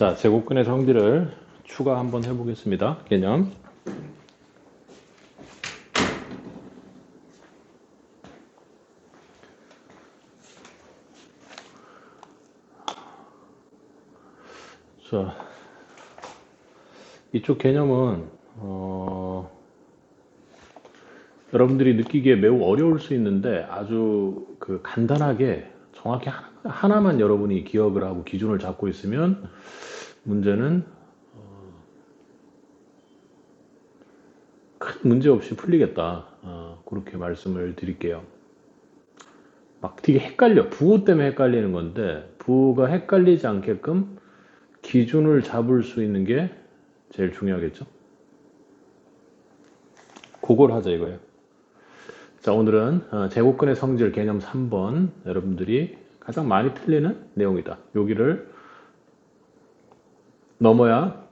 자, 제곱근의 성질을 추가 한번 해보겠습니다. 개념. 자, 이쪽 개념은 여러분들이 느끼기에 매우 어려울 수 있는데 아주 간단하게 정확히 하나만 여러분이 기억을 하고 기준을 잡고 있으면 문제는 큰 문제 없이 풀리겠다. 그렇게 말씀을 드릴게요. 막 되게 헷갈려. 부호 때문에 헷갈리는 건데 부호가 헷갈리지 않게끔 기준을 잡을 수 있는 게 제일 중요하겠죠. 그걸 하자 이거예요. 자, 오늘은 제곱근의 성질 개념 3번 여러분들이 가장 많이 틀리는 내용이다. 여기를 넘어야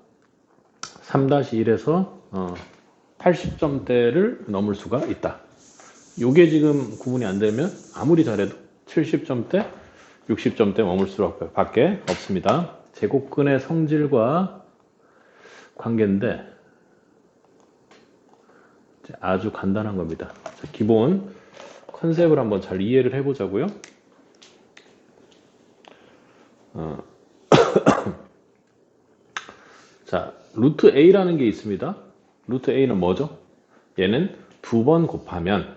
3-1에서 80점대를 넘을 수가 있다. 요게 지금 구분이 안 되면 아무리 잘해도 70점대, 60점대 머물 수밖에 없습니다. 제곱근의 성질과 관계인데 아주 간단한 겁니다. 기본 컨셉을 한번 잘 이해를 해보자고요. 자, 루트 A라는 게 있습니다. 루트 A는 뭐죠? 얘는 두 번 곱하면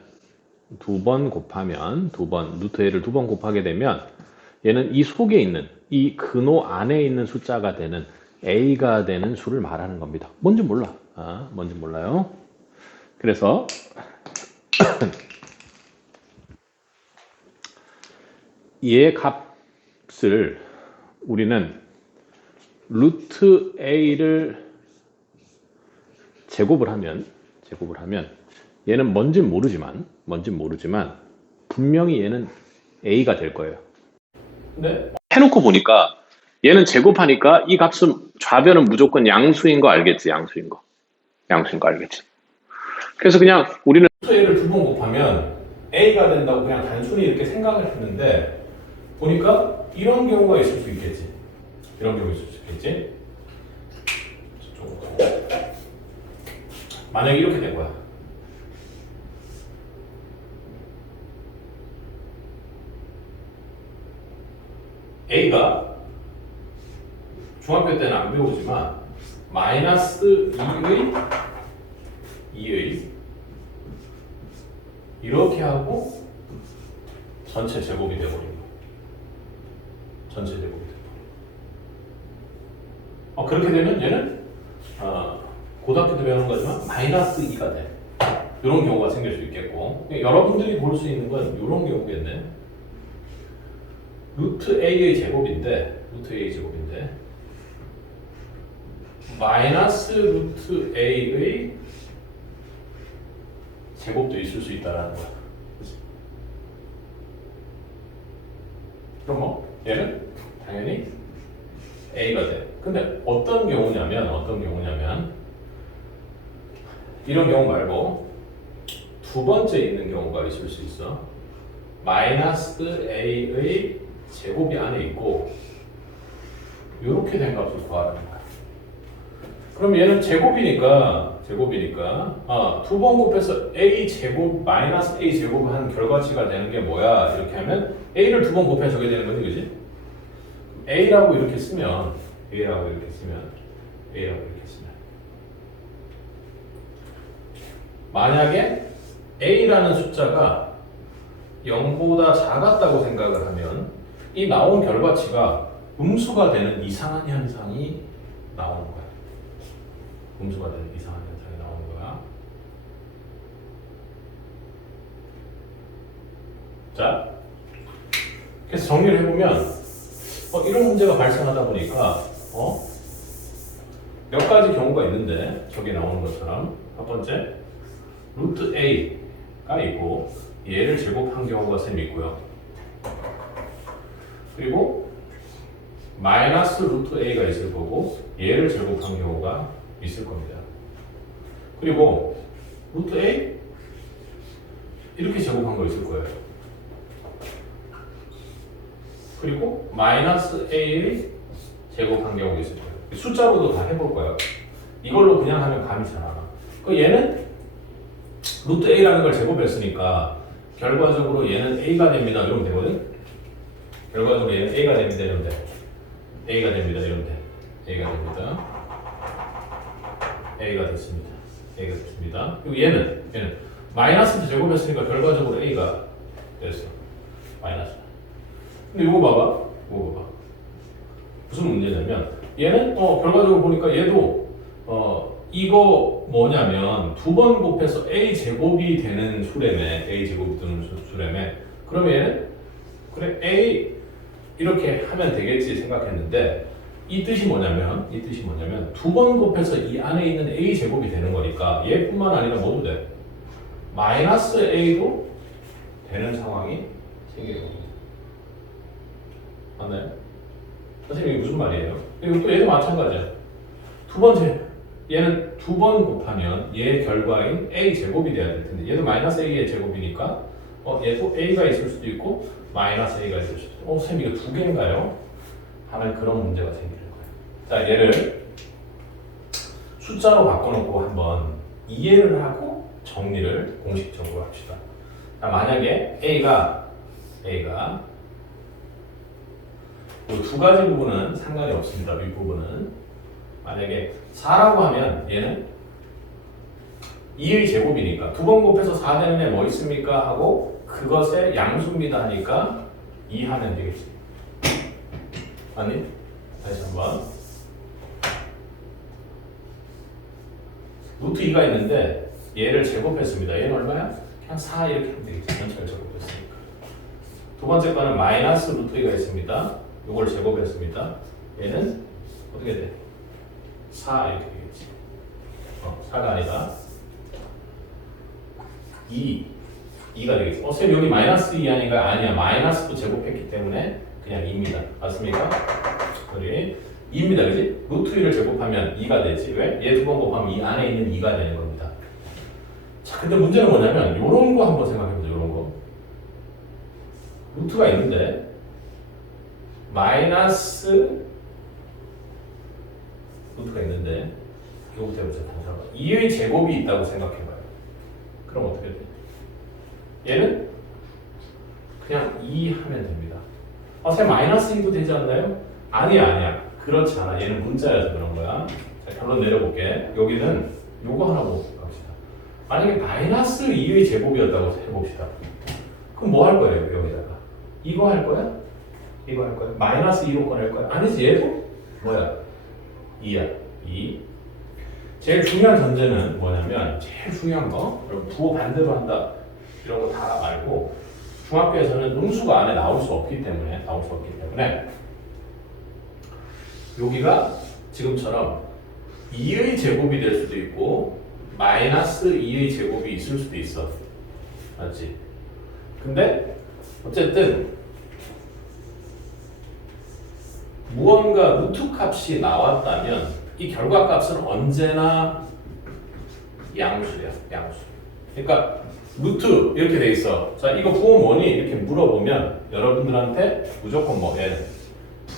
루트 A를 두 번 곱하게 되면 얘는 이 속에 있는 이 근호 안에 있는 숫자가 되는 A가 되는 수를 말하는 겁니다. 뭔지 몰라. 뭔지 몰라요. 그래서 얘 값을 우리는 루트 A를 제곱을 하면 얘는 뭔진 모르지만 분명히 얘는 A가 될 거예요. 근데 해놓고 보니까 얘는 제곱하니까 이 값은 좌변은 무조건 양수인 거 알겠지? 양수인 거 알겠지? 그래서 그냥 우리는 루트 A를 두 번 곱하면 A가 된다고 그냥 단순히 이렇게 생각을 했는데 보니까 이런 경우가 있을 수 있겠지. 만약에 이렇게 된 거야. A가 중학교 때는 안 배우지만 마이너스 2의 이렇게 하고 전체 제곱이 되어버린 거야. 전체 제곱이 되어버린 거야. 그렇게 되면 얘는 고등학교 때 배우는 거지만 마이너스 2가 돼. 이런 경우가 생길 수 있겠고 여러분들이 볼 수 있는 건 이런 경우겠네. 루트 A의 제곱인데 마이너스 루트 A의 제곱도 있을 수 있다는 거야. 그치? 그럼 뭐 얘는 당연히 A가 돼. 근데 어떤 경우냐면 이런 경우 말고 두 번째 있는 경우가 있을 수 있어. 마이너스 A의 제곱이 안에 있고 이렇게 된 값을 구하라는 거야. 그럼 얘는 제곱이니까 두 번 곱해서 A 제곱 마이너스 A 제곱을 한 결과치가 되는 게 뭐야? 이렇게 하면 A를 두 번 곱해서 저게 되는 거지, 그지? A라고 이렇게 쓰면 만약에 A라는 숫자가 0보다 작았다고 생각을 하면 이 나온 결과치가 음수가 되는 이상한 현상이 나오는 거야. 자, 그래서 정리를 해보면 이런 문제가 발생하다 보니까 몇 가지 경우가 있는데 저기 나오는 것처럼 첫 번째 루트 A가 있고 얘를 제곱한 경우가 쌤 있고요. 그리고 마이너스 루트 A가 있을 거고 얘를 제곱한 경우가 있을 겁니다. 그리고 루트 A 이렇게 제곱한 거 있을 거예요. 그리고 마이너스 A의 제곱한 경우도 있을 거예요. 숫자로도 다 해볼 거예요. 이걸로 그냥 하면 감이 잘 안 와. 그 얘는 루트 a라는 걸 제곱했으니까 결과적으로 얘는 a가 됩니다. 이러면 되거든. 결과적으로 얘는 a가 됩니다. 이러면 돼. a가 됩니다. 이러면 돼. a가 됩니다. a가 됐습니다. a가 됐습니다. 그리고 얘는 마이너스도 제곱했으니까 결과적으로 a가 됐어. 마이너스. 근데 이거 봐봐. 이거 봐봐. 무슨 문제냐면 얘는 결과적으로 보니까 얘도 이거 뭐냐면 두 번 곱해서 a 제곱이 되는 수렴에 a 제곱이 되는 수렴에 그러면 얘는 그래 a 이렇게 하면 되겠지 생각했는데 이 뜻이 뭐냐면 두 번 곱해서 이 안에 있는 a 제곱이 되는 거니까 얘뿐만 아니라 모두 돼. 마이너스 a도 되는 상황이 생기는 겁니다. 맞나요? 선생님 이게 무슨 말이에요? 이거 또 얘도 마찬가지야. 두 번째 얘는 두 번 곱하면 얘의 결과인 a 제곱이 돼야 될 텐데 얘도 마이너스 a의 제곱이니까 얘도 a가 있을 수도 있고 마이너스 a가 있을 수도 있고 선생님 이거 두 개인가요? 하는 그런 문제가 생기는 거예요. 자 얘를 숫자로 바꿔놓고 한번 이해를 하고 정리를 공식적으로 합시다. 자, 만약에 a가 이 두 가지 부분은 상관이 없습니다. 윗부분은 만약에 4라고 하면 얘는 2의 제곱이니까 두 번 곱해서 4 되는 애 뭐 있습니까? 하고 그것의 양수입니다 하니까 2 하면 되겠지. 아니? 다시 한번 루트 2가 있는데 얘를 제곱했습니다. 얘는 얼마야? 그냥 4 이렇게 하면 되겠지. 전체를 제곱했으니까. 두 번째 거는 마이너스 루트 2가 있습니다. 이걸 제곱했습니다. 얘는 어떻게 돼? 4 이렇게 되겠지. 4가 아니라 2가 되겠지. 선생님 여기 마이너스 2 아닌가요? 아니야. 마이너스도 제곱했기 때문에 그냥 2입니다. 맞습니까? 우리 2입니다. 그지? 루트 2를 제곱하면 2가 되지. 왜? 얘 두 번 곱하면 이 안에 있는 2가 되는 겁니다. 자, 근데 문제는 뭐냐면 요런 거 한번 생각해보자. 요런 거. 루트가 있는데 마이너스 루트가 있는데 이거부터 해보자. 2의 제곱이 있다고 생각해봐요. 그럼 어떻게 돼? 얘는 그냥 2 하면 됩니다. 선생님 마이너스 2도 되지 않나요? 아니야. 그렇지 않아. 얘는 문자여서 그런 거야. 자, 결론 내려볼게. 여기는 요거 하나 보고 갑시다. 만약에 마이너스 2의 제곱이었다고 해봅시다. 그럼 뭐 할 거예요? 여기다가 이거 할 거야? 이거 할 거야? 마이너스 2로 꺼낼 거야? 아니지. 얘도 뭐야? 2야. 2. 제일 중요한 전제는 뭐냐면 제일 중요한 거 여러분 부호 반대로 한다 이런 거 다 말고 중학교에서는 음수가 안에 나올 수 없기 때문에 여기가 지금처럼 2의 제곱이 될 수도 있고 마이너스 2의 제곱이 있을 수도 있어. 맞지? 근데 어쨌든 무언가 루트 값이 나왔다면 이 결과 값은 언제나 양수야. 양수. 그러니까 루트 이렇게 돼 있어. 자, 이거 부호 뭐니? 이렇게 물어보면 여러분들한테 무조건 뭐 얘는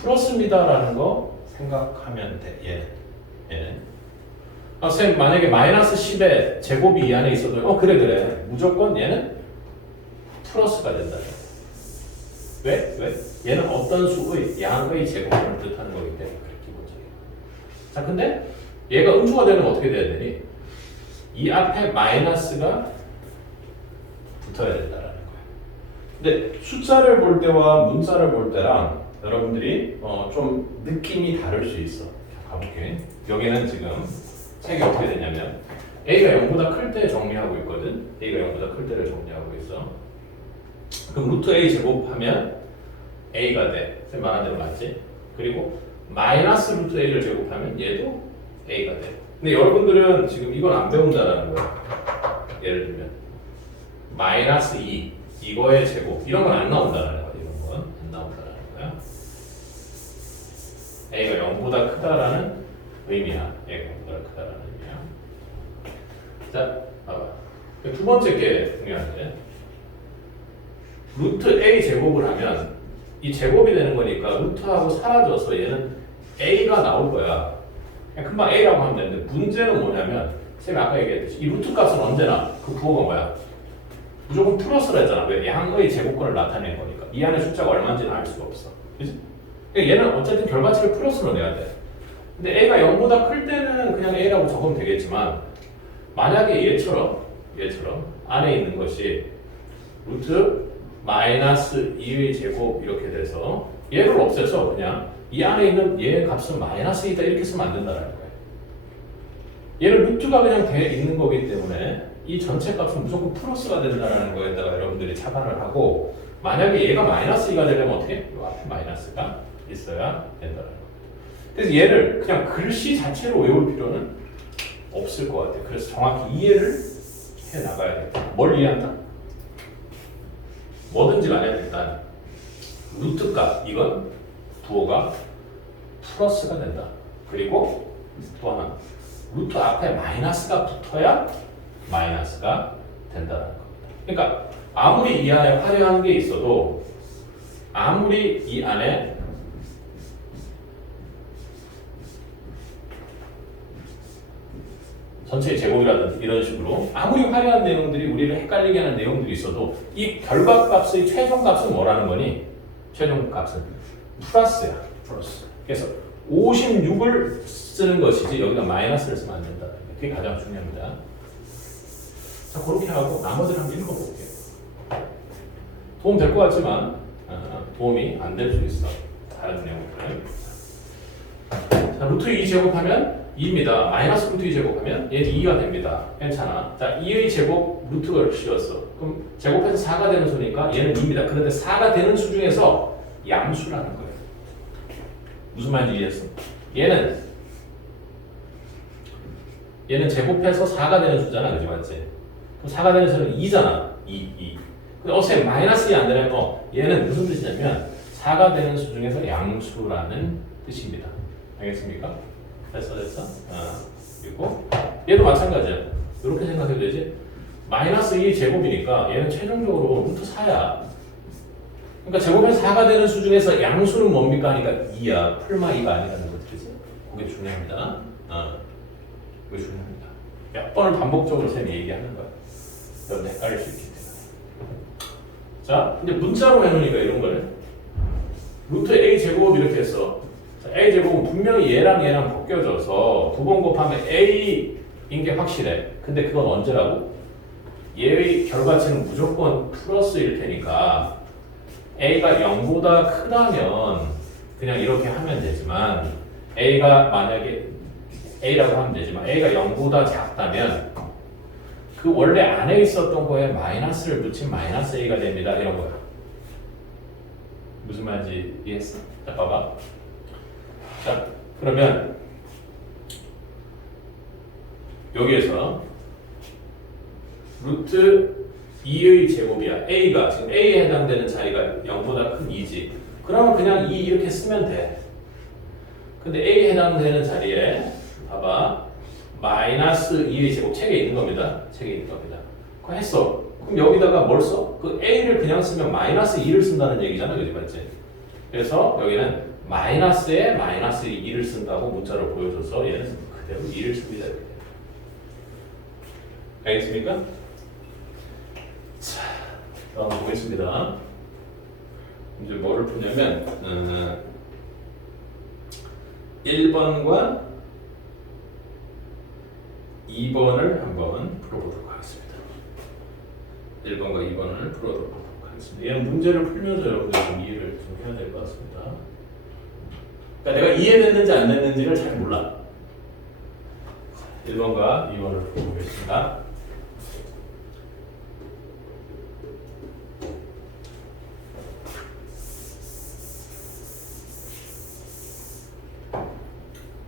플러스입니다라는 거 생각하면 돼. 얘는. 선생님 만약에 마이너스 10의 제곱이 이 안에 있어도 그래. 무조건 얘는 플러스가 된다. 왜? 얘는 어떤 수의 양의 제곱을 뜻하는 거기 때문에 그렇게 기본적이에요. 자, 근데 얘가 음수가 되면 어떻게 돼야 되니? 이 앞에 마이너스가 붙어야 된다라는 거예요. 근데 숫자를 볼 때와 문자를 볼 때랑 여러분들이 좀 느낌이 다를 수 있어. 가볼게. 여기는 지금 책이 어떻게 되냐면 A가 0보다 클 때 정리하고 있거든. A가 0보다 클 때를 정리하고 있어. 그럼 루트 A 제곱하면 A가 돼. 선생님 말한 대로 맞지? 그리고 마이너스 루트 A를 제곱하면 얘도 A가 돼. 근데 여러분들은 지금 이건 안 배운다라는 거야. 예를 들면 마이너스 2 이거의 제곱 이런 건 안 나온다라는 거야. 이런 건 안 나온다라는 거야. A가 0보다 크다라는 의미야. A가 0보다 크다라는 의미야. 자, 봐봐. 두 번째 게 중요한데 루트 A 제곱을 하면 이 제곱이 되는 거니까 루트하고 사라져서 얘는 A가 나올 거야. 그냥 금방 A라고 하면 되는데 문제는 뭐냐면 쌤이 아까 얘기했듯이 이 루트 값은 언제나 그 부호가 뭐야? 무조건 플러스라 했잖아. 왜? 양의 제곱근을 나타내는 거니까. 이 안에 숫자가 얼마인지는 알 수가 없어. 그치? 그러니까 얘는 어쨌든 결과치를 플러스로 내야 돼. 근데 A가 0보다 클 때는 그냥 A라고 적으면 되겠지만 만약에 얘처럼 안에 있는 것이 루트 마이너스 2의 제곱 이렇게 돼서 얘를 없애서 그냥 이 안에 있는 얘의 값은 마이너스 2다 이렇게 쓰면 안 된다는 거예요. 얘는 루트가 그냥 돼 있는 거기 때문에 이 전체 값은 무조건 플러스가 된다는 거에다가 여러분들이 착안을 하고 만약에 얘가 마이너스 2가 되려면 어떻게? 이 앞에 마이너스가 있어야 된다는 거예요. 그래서 얘를 그냥 글씨 자체로 외울 필요는 없을 것 같아요. 그래서 정확히 이해를 해 나가야 돼. 뭘 이해한다? 뭐든지 간에 일단 루트 값 이건 부호가 플러스가 된다. 그리고 또 하나 루트 앞에 마이너스가 붙어야 마이너스가 된다는 겁니다. 그러니까 아무리 이 안에 화려한 게 있어도 아무리 이 안에 전체 제곱이라든지 이런 식으로 아무리 화려한 내용들이 우리를 헷갈리게 하는 내용들이 있어도 이 결과값의 최종값은 뭐라는 거니? 최종값은 플러스야. 플러스. 그래서 56을 쓰는 것이지 여기다 마이너스를 쓰면 안 된다. 그게 가장 중요합니다. 자, 그렇게 하고 나머지를 한번 읽어볼게요. 도움 될 것 같지만 도움이 안 될 수 있어. 다른 내용들. 자, 루트 2 제곱하면 2입니다. 마이너스 루트 2 제곱하면 얘는 2가 됩니다. 괜찮아. 자, 2의 제곱 루트를 씌웠어. 그럼 제곱해서 4가 되는 수니까 얘는 2입니다. 그런데 4가 되는 수 중에서 양수라는 거예요. 무슨 말인지 이해했어? 얘는 제곱해서 4가 되는 수잖아. 그지 맞지? 그럼 4가 되는 수는 2잖아. 2. 근데 어차피 마이너스 2 안 되는 거 얘는 무슨 뜻이냐면 4가 되는 수 중에서 양수라는 뜻입니다. 알겠습니까? 됐어? 그리고 얘도 마찬가지야. 이렇게 생각해도 되지? 마이너스 2 제곱이니까 얘는 최종적으로 루트 4야. 그러니까 제곱해서 4가 되는 수 중에서 양수는 뭡니까? 하니까 2야. 풀마 2가 아니라는 거지. 그치? 그게 중요합니다. 그게 중요합니다. 몇 번을 반복적으로 쌤이 얘기하는 거야. 여러분 헷갈릴 수 있기 때문에. 자, 이제 문자로 해놓으니까 이런 거를 루트 A 제곱 이렇게 했어. A 제곱은 분명히 얘랑 벗겨져서 두 번 곱하면 A인 게 확실해. 근데 그건 언제라고? 얘의 결과치는 무조건 플러스일 테니까 A가 0보다 크다면 그냥 이렇게 하면 되지만 A가 만약에 A라고 하면 되지만 A가 0보다 작다면 그 원래 안에 있었던 거에 마이너스를 붙인 마이너스 A가 됩니다. 이런 거야. 무슨 말인지 이해했어? 자, 봐봐. 자, 그러면 여기에서 루트 2의 제곱이야. A가 지금 A에 해당되는 자리가 0보다 큰 2지. 그러면 그냥 2 이렇게 쓰면 돼. 근데 A에 해당되는 자리에 봐봐. 마이너스 2의 제곱 책에 있는 겁니다. 책에 있는 겁니다. 그거 했어. 그럼 여기다가 뭘 써? 그 A를 그냥 쓰면 마이너스 2를 쓴다는 얘기잖아. 그지 맞지? 그래서 여기는 마이너스에 마이너스 2를 쓴다고 문자로 보여줘서 얘는 그대로 2를 씁니다. 알겠습니까? 자, 다음 보겠습니다. 이제 뭐를 푸냐면 1번과 2번을 한번 풀어보도록 하겠습니다. 1번과 2번을 풀어보도록 하겠습니다. 얘는 문제를 풀면서 여러분들 좀 이해를 좀 해야 될 것 같습니다. 그러니까 내가 이해됐는지 안 됐는지를 잘 몰라. 1번과 2번을 풀어보겠습니다.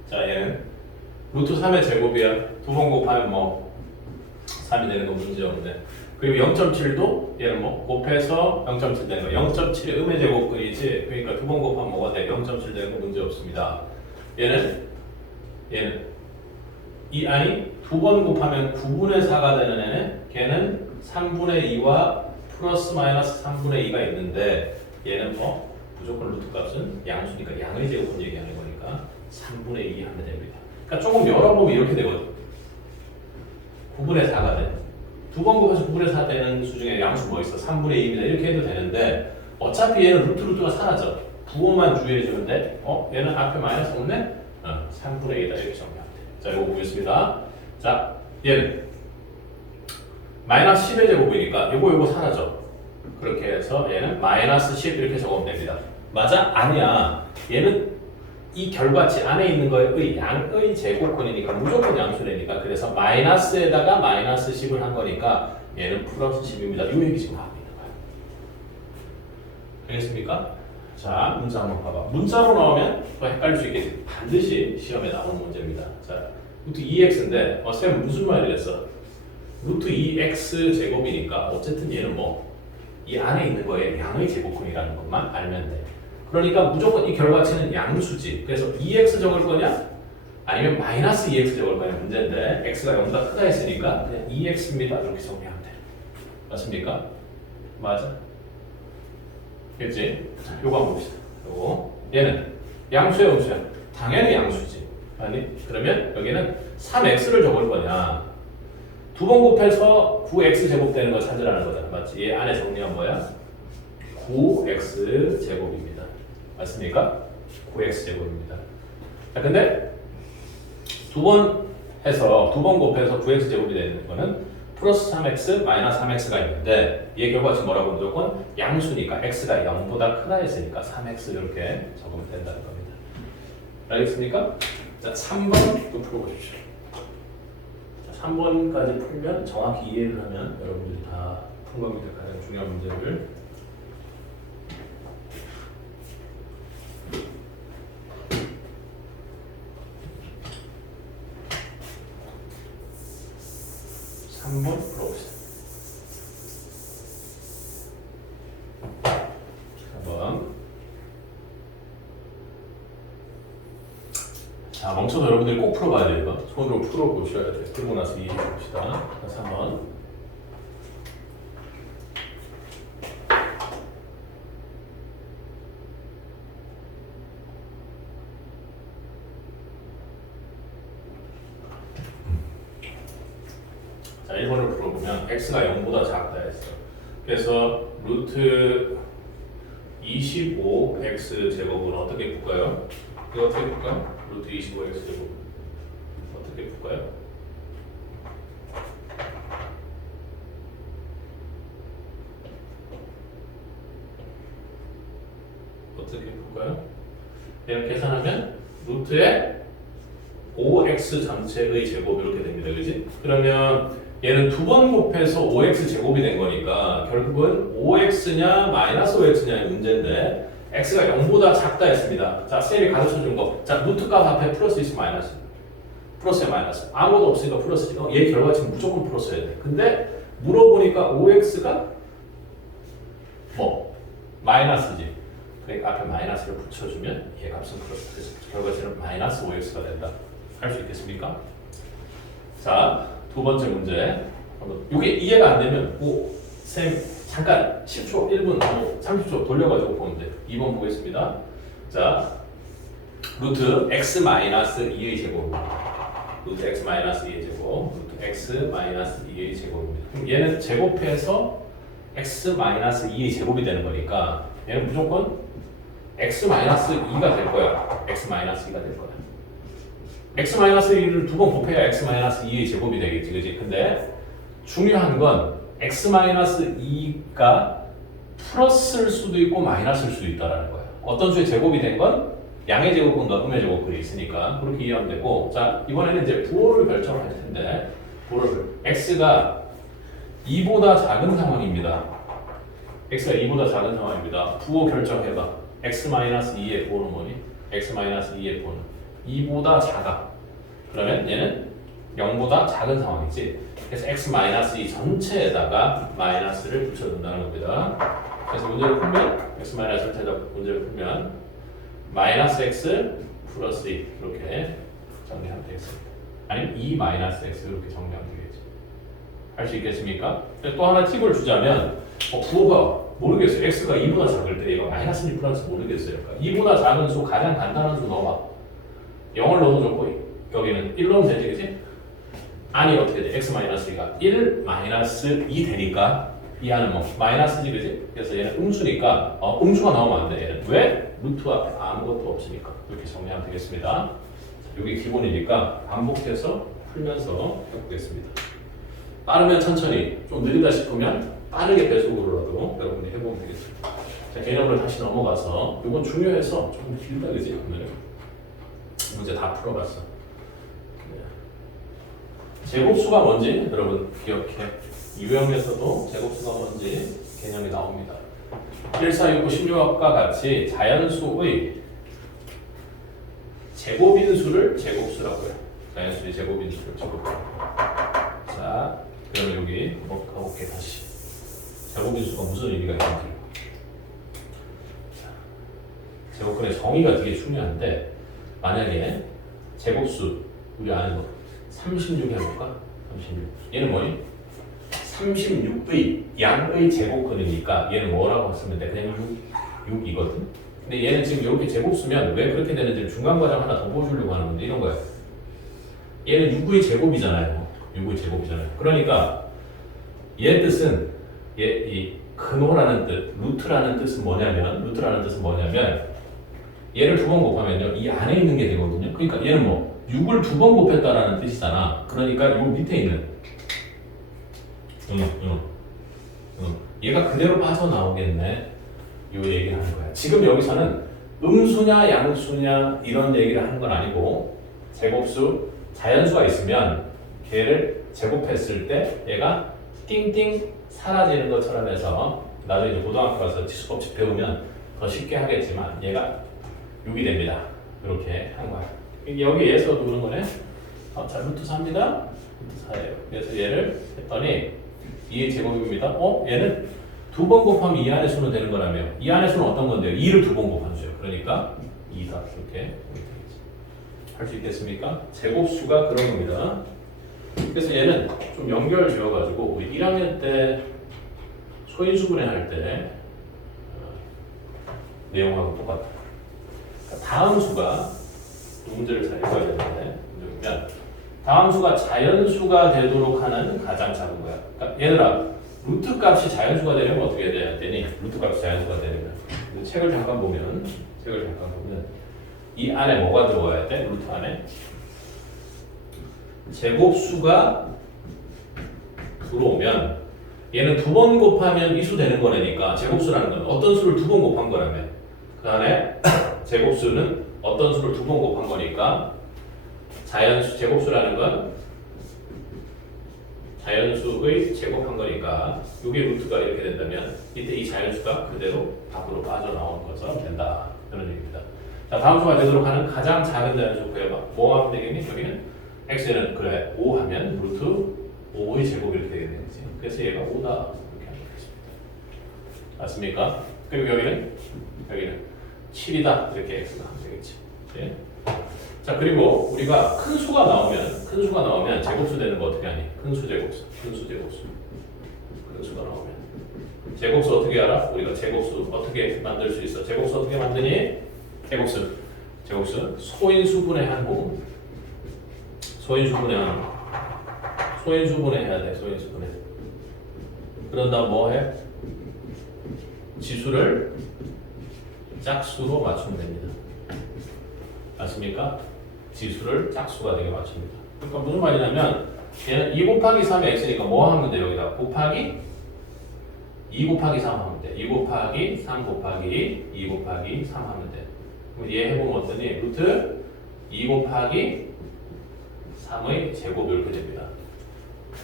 자, 얘는 루트 3의 제곱이야. 두 번 곱하면 뭐 3이 되는 거 문제 없는데. 그리고 0.7도 얘는 뭐 곱해서 0.7 되는 거. 0.7의 음의 제곱근이지. 그러니까 두 번 곱하면 뭐가 돼? 0.7 되는 거 문제 없습니다. 얘는 이 안이 두 번 곱하면 9분의 4가 되는 애는 걔는 3분의 2와 플러스 마이너스 3분의 2가 있는데 얘는 뭐 무조건 루트 값은 양수니까 양의 제곱을 얘기하는 거니까 3분의 2 하면 됩니다. 그러니까 조금 열어보면 이렇게 되거든. 9분의 4가 돼. 두 번 곱해서 9분의 4 되는 수 중에 양수 뭐 있어? 3분의 2입니다. 이렇게 해도 되는데 어차피 얘는 루트가 사라져. 부호만 주의해주면 돼. 얘는 앞에 마이너스 없네? 3분의 2다 이렇게 정리하면 돼. 자, 이거 보겠습니다. 자, 얘는 마이너스 10의 제곱이니까 요거 사라져. 그렇게 해서 얘는 마이너스 10 이렇게 적으면 됩니다. 맞아? 아니야. 얘는 이 결과치 안에 있는 거의 양의 제곱근이니까 무조건 양수래니까 그래서 마이너스에다가 마이너스 10을 한 거니까 얘는 플러스 10입니다. 이 얘기 지금 하고 있는 거야. 알겠습니까? 자, 문자 한번 봐봐. 문자로 나오면 또 헷갈릴 수 있겠지. 반드시 시험에 나오는 문제입니다. 자, 루트 2x인데 쌤 무슨 말이 됐어? 루트 2x 제곱이니까 어쨌든 얘는 뭐 이 안에 있는 거에 양의 제곱근이라는 것만 알면 돼. 그러니까 무조건 이 결과치는 양수지. 그래서 2x 적을 거냐? 아니면 마이너스 2x 적을 거냐 문제인데 x가 0보다 크다 했으니까 그냥 2x입니다. 이렇게 정리하면 돼. 맞습니까? 맞아. 됐지? 자, 요거 한번 봅시다. 요거. 얘는 양수야, 음수야? 당연히 양수지. 아니, 그러면 여기는 3x를 적을 거냐? 두 번 곱해서 9x 제곱 되는 거 찾으라는 거잖아. 맞지? 얘 안에 정리한 뭐야? 9x 제곱입니다. 맞습니까? 9x 제곱입니다. 자, 근데 두 번 곱해서 9x 제곱이 되는 거는 플러스 3x 마이너스 3x가 있는데 얘 결과치 뭐라고 무조건 양수니까 x가 0보다 크다 했으니까 3x 이렇게 적으면 된다는 겁니다. 알겠습니까? 자, 3번 또 풀어보십시오. 자, 3번까지 풀면 정확히 이해를 하면 여러분들이 다 푼 겁니다. 가장 중요한 문제를. 한번 풀어봅시다. 한번. 자, 멈춰서 여러분들이 꼭 풀어봐야 돼요. 이거. 손으로 풀어보셔야 돼요. 풀고 나서 이해해 봅시다. 다시 한번. 자, 1번을 풀어보면 x가 0보다 작다 했어. 그래서 루트 25x 제곱은 어떻게 풀까요? 이거 어떻게 풀까요? 루트 25x 제곱 어떻게 풀까요? 어떻게 풀까요? 얘를 계산하면 루트에 5x 전체의 제곱 이렇게 됩니다. 그지? 그러면 얘는 두 번 곱해서 5x 제곱이 된 거니까 결국은 5x냐 마이너스 5x냐의 문제인데 x가 0보다 작다 했습니다. 자, 쌤이 가르쳐 준 거. 자, 루트 값 앞에 플러스 있으면 마이너스. 플러스에 마이너스. 아무것도 없으니까 플러스지. 얘 결과치는 무조건 플러스여야 돼. 근데 물어보니까 5x가 뭐? 마이너스지. 그러니까 앞에 마이너스를 붙여주면 얘 값은 플러스. 그래서 결과치는 마이너스 5x가 된다. 할 수 있겠습니까? 자, 두 번째 문제. 이게 이해가 안 되면 쌤 잠깐 10초, 1분, 30초 돌려가지고 보면 돼. 2번 보겠습니다. 자, 루트 x 마이너스 2의 제곱. 루트 x 마이너스 2의 제곱. 루트 x 마이너스 2의 제곱입니다. 그럼 얘는 제곱해서 x 마이너스 2의 제곱이 되는 거니까 얘는 무조건 x 마이너스 2가 될 거야. x 마이너스 2가 될 거야. x 마이너스 2를 두 번 곱해야 x 마이너스 2의 제곱이 되겠지, 그지? 근데 중요한 건 x 마이너스 2가 플러스일 수도 있고 마이너스일 수도 있다라는 거예요. 어떤 수의 제곱이 된 건 양의 제곱근과 음의 제곱근이 있으니까 그렇게 이해하면 되고, 자, 이번에는 이제 부호를 결정을 할 텐데 부호를 x가 2보다 작은 상황입니다. x가 2보다 작은 상황입니다. 부호 결정해봐. x 마이너스 2의 부호는 뭐니? x 마이너스 2의 부호는 2보다 작아. 그러면 얘는 0보다 작은 상황이지. 그래서 x-2 전체에다가 마이너스를 붙여준다는 겁니다. 그래서 문제를 풀면 x-를 문제를 풀면 마이너스 x 플러스 2 이렇게 정리하면 되겠습니다. 아니면 2 마이너스 x 이렇게 정리하면 되겠지. 할 수 있겠습니까? 또 하나 팁을 주자면 부호가 모르겠어요. x가 2보다 작을 때 이거 마이너스인지 플러스 모르겠어요. 그러니까 2보다 작은 수 가장 간단한 수 넣어봐. 0을 넣어도 좋고 여기는 1 넣으면 되지, 그치? 안이 어떻게 돼? x-2가 1-2 되니까 이 안은 뭐 마이너스지, 그치? 그래서 얘는 음수니까 음수가 나오면 안 돼. 얘는 왜? 루트 앞에 아무것도 없으니까. 이렇게 정리하면 되겠습니다. 여기 기본이니까 반복해서 풀면서 해보겠습니다. 빠르면 천천히, 좀 느리다 싶으면 빠르게 배속으로라도 여러분이 해보면 되겠습니다. 자, 개념으로 다시 넘어가서 이건 중요해서 좀 길다, 그지? 오늘 문제 다 풀어봤어. 제곱수가 뭔지 여러분 기억해. 유형에서도 제곱수가 뭔지 개념이 나옵니다. 1, 4, 6, 9, 16과 같이 자연수의 제곱인수를 제곱수라고 해요. 자연수의 제곱인수를 제곱수. 자, 그러면 여기 가볼게 다시. 제곱인수가 무슨 의미가 있는지. 제곱근의 정의가 되게 중요한데, 만약에 제곱수 우리 아는 거 36 해볼까? 36. 얘는 뭐니? 36의 양의 제곱근이니까 얘는 뭐라고 쓰면 돼? 그냥 6이거든. 근데 얘는 지금 이렇게 제곱수면 왜 그렇게 되는지 중간 과정 하나 더 보여주려고 하는 건데 이런 거야. 얘는 6의 제곱이잖아요. 6의 제곱이잖아요. 그러니까 얘 뜻은 이 근호라는 뜻, 루트라는 뜻은 뭐냐면 얘를 두 번 곱하면요 이 안에 있는 게 되거든요. 그러니까 얘는 뭐 6을 두 번 곱했다라는 뜻이잖아. 그러니까 요 밑에 있는 얘가 그대로 빠져나오겠네. 요 얘기를 하는 거야. 지금 여기서는 음수냐 양수냐 이런 얘기를 하는 건 아니고 제곱수 자연수가 있으면 걔를 제곱했을 때 얘가 띵띵 사라지는 것처럼 해서 나중에 이제 고등학교 가서 지수법칙 배우면 더 쉽게 하겠지만 얘가 6이 됩니다. 이렇게 한 거야. 여기에서도 그런 거네. 자, 루트 4입니다. 루트 4예요. 그래서 얘를 했더니 2의 제곱입니다. 얘는 두 번 곱하면 이 안의 수는 되는 거라며. 이 안의 수는 어떤 건데요? 2를 두 번 곱한 수요. 그러니까 2다. 이렇게 할 수 있겠습니까? 제곱수가 그런 겁니다. 그래서 얘는 좀 연결 지어가지고 우리 1학년 때 소인수분해 할 때 내용하고 똑같아요. 그러니까 다음 수가 문제를 잘 읽어야 되는데 그러면 다음 수가 자연수가 되도록 하는 가장 작은 거야. 그러니까 얘들아 루트 값이 자연수가 되려면 어떻게 돼야 되니? 루트 값이 자연수가 되려면 책을 잠깐 보면 이 안에 뭐가 들어가야 돼? 루트 안에 제곱수가 들어오면 얘는 두 번 곱하면 이 수 되는 거라니까. 제곱수라는 건 어떤 수를 두 번 곱한 거라면 그 안에 제곱수는 어떤 수를 두 번 곱한 거니까 자연수 제곱수라는 건 자연수의 제곱한 거니까 이게 루트가 이렇게 된다면 이때 이 자연수가 그대로 밖으로 빠져나오는 것처럼 된다. 그런 얘기입니다. 자, 다음 수가 되도록 하는 가장 작은 자연수 구해봐. 뭐 하면 되겠니? 여기는 x는 그래 5 하면 루트 5의 제곱 이렇게 되게 되겠지. 그래서 얘가 5다 이렇게 하면 되겠습니다. 맞습니까? 그리고 여기는 7이다 이렇게 x가 하면 되겠지. 네? 자, 그리고 우리가 큰 수가 나오면 제곱수 되는 거 어떻게 하니? 큰 수가 나오면 제곱수 어떻게 알아? 우리가 제곱수 어떻게 만들 수 있어? 제곱수 어떻게 만드니? 제곱수 소인수분해 한 후 소인수분해 해야 돼. 소인수분해. 그런 다음 뭐 해? 지수를 짝수로 맞추면 됩니다. 맞습니까? 지수를 짝수가 되게 맞춥니다. 그러니까 무슨 말이냐면 얘는 2 곱하기 3의 x니까 뭐 하면 돼? 여기다 곱하기 2 곱하기 3 하면 돼. 2 곱하기 3 곱하기 2 곱하기 3 하면 돼. 그럼 얘 해보면 어떠니? 루트 2 곱하기 3의 제곱 이렇게 됩니다.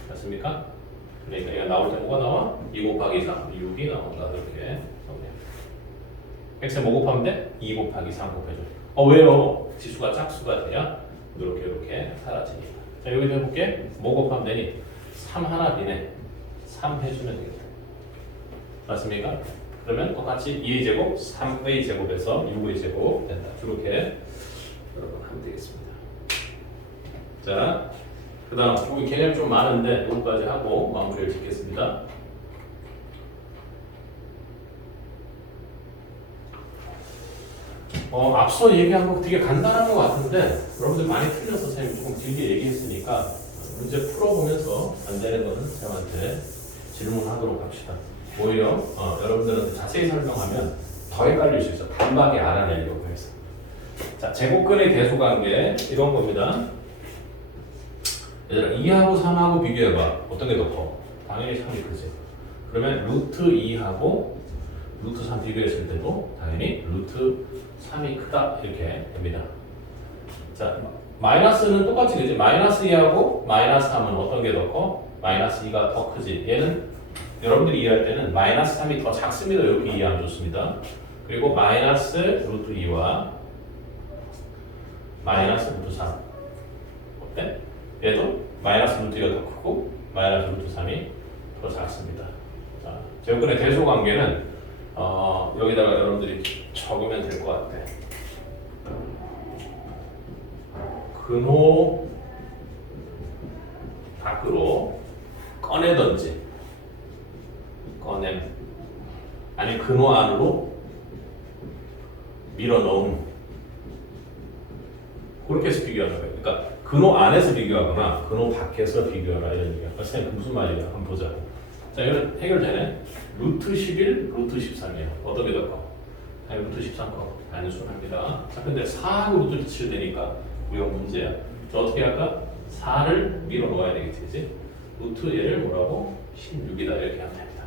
맞습니까? 그러니까 얘가 나올 때 뭐가 나와? 2 곱하기 3, 6이 나온다. 이렇게 정리합니다. x에 뭐 곱하면 돼? 2 곱하기 3 곱해줘. 왜요? 지수가 짝수가 돼야 이렇게 사라집니다. 자, 여기서 해볼게. 뭐 곱하면 되니? 3 하나 비네. 3 해주면 되겠다. 맞습니까? 그러면 똑같이 2의 제곱, 3의 제곱에서 6의 제곱 된다. 이렇게 여러분 하면 되겠습니다. 자, 그 다음 여기 개념이 좀 많은데 여기까지 하고 마무리를 짓겠습니다. 앞서 얘기한 거 되게 간단한 것 같은데 여러분들 많이 틀려서 선생님이 조금 길게 얘기했으니까 문제 풀어보면서 안 되는 거는 쌤한테 질문하도록 합시다. 오히려 여러분들한테 자세히 설명하면 더 헷갈릴 수 있어. 단박에 알아내려고 해서. 자, 제곱근의 대소관계 이런 겁니다. 얘들아 2하고 3하고 비교해봐. 어떤 게 더 커? 당연히 3이 크지. 그러면 루트 2하고 루트 3 비교했을 때도 당연히 루트 3이 크다 이렇게 됩니다. 자, 마이너스는 똑같이 되지. 마이너스 2하고 마이너스 3은 어떤 게 더 커? 마이너스 2가 더 크지. 얘는 여러분들이 이해할 때는 마이너스 3이 더 작습니다. 이렇게 이해하면 좋습니다. 그리고 마이너스 루트 2와 마이너스 루트 3 어때? 얘도 마이너스 루트 2가 더 크고 마이너스 루트 3이 더 작습니다. 자, 제곱근의 대소관계는 여기다가 여러분들이 적으면 될 것 같아. 근호 밖으로 꺼내던지 꺼냄 아니 근호 안으로 밀어 넣음 그렇게 해서 비교하는 거예요. 그러니까 근호 안에서 비교하거나 근호 밖에서 비교하라 이런 얘기야. 선생님 무슨 말이야? 한번 보자고. 자, 이건 해결되네. 루트 11, 루트 13이야. 어떤 게 더 커? 아니, 루트 13 커. 단순합니다. 자, 근데 4하고 루트 7 되니까 우리가 문제야. 저 어떻게 할까? 4를 밀어 넣어야 되겠지, 그치? 루트 얘를 뭐라고? 16이다 이렇게 하면 됩니다.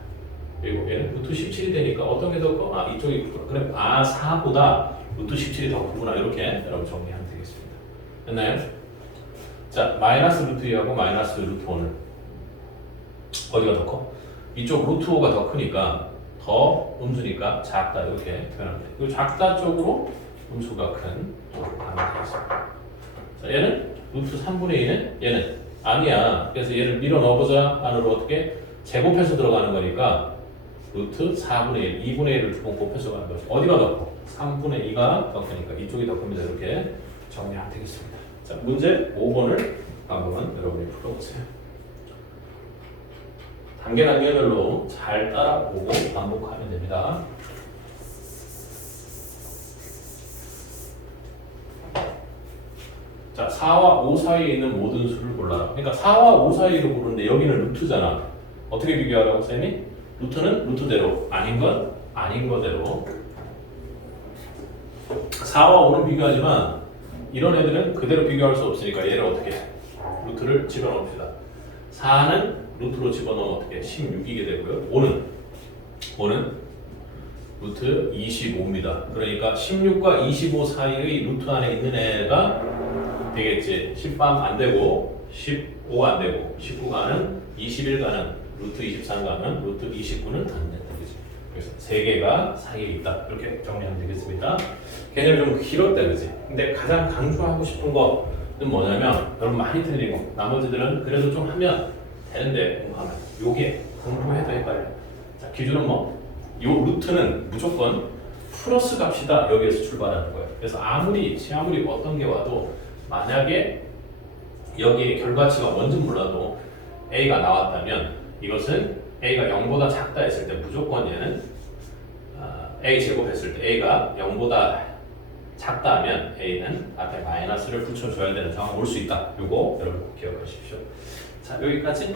그리고 얘는 루트 17이 되니까 어떤 게 더 커? 이쪽이 크구나. 그래, 4보다 루트 17이 더 크구나. 이렇게 여러분 정리하면 되겠습니다. 됐나요? 자, 마이너스 루트 2하고 마이너스 루트 1을 어디가 더 커? 이쪽 루트 5가 더 크니까 더 음수니까 작다 이렇게 표현하면 돼요. 그리고 작다 쪽으로 음수가 큰 쪽으로 가면 되겠습니다. 자, 얘는 루트 3분의 2는 얘는 아니야. 그래서 얘를 밀어 넣어보자. 안으로 어떻게 제곱해서 들어가는 거니까 루트 4분의 1, 2분의 1을 두 번 곱해서 가는 거죠. 어디가 더 커? 3분의 2가 더 크니까 이쪽이 더 큽니다. 이렇게 정리하면 되겠습니다. 자, 문제 5번을 한번 여러분이 풀어보세요. 단계 단계별로 잘 따라보고 반복하면 됩니다. 자, 4와 5 사이에 있는 모든 수를 골라라. 그러니까 4와 5 사이로 고르는데 여기는 루트잖아. 어떻게 비교하라고 쌤이? 루트는 루트대로, 아닌 건 아닌 거대로. 4와 5는 비교하지만 이런 애들은 그대로 비교할 수 없으니까 얘를 어떻게 해? 루트를 집어넣읍시다. 4는 루트로 집어넣으면 어떻게 16이게 되고요. 5는 루트 25입니다. 그러니까 16과 25 사이의 루트 안에 있는 애가 되겠지. 10반 안 되고 15 안 되고 19가는 21가는 루트 23가는 루트 29는 안 된다. 그지? 그래서 세 개가 사이에 있다. 이렇게 정리하면 되겠습니다. 개념이 좀 길었다. 그지? 근데 가장 강조하고 싶은 거는 뭐냐면 여러분 많이 틀리고 나머지들은 그래도 좀 하면 되는데 공부하면 요게 공부해도 헷갈려. 자, 기준은 뭐? 요 루트는 무조건 플러스 값이다. 여기에서 출발하는 거예요. 그래서 아무리 어떤 게 와도 만약에 여기에 결과치가 뭔지 몰라도 A가 나왔다면 이것은 A가 0보다 작다 했을 때 무조건 얘는 A 제곱했을 때 A가 0보다 작다 하면 A는 앞에 마이너스를 붙여줘야 되는 상황 올 수 있다. 요거 여러분 꼭 기억하십시오. 자, 여기까지.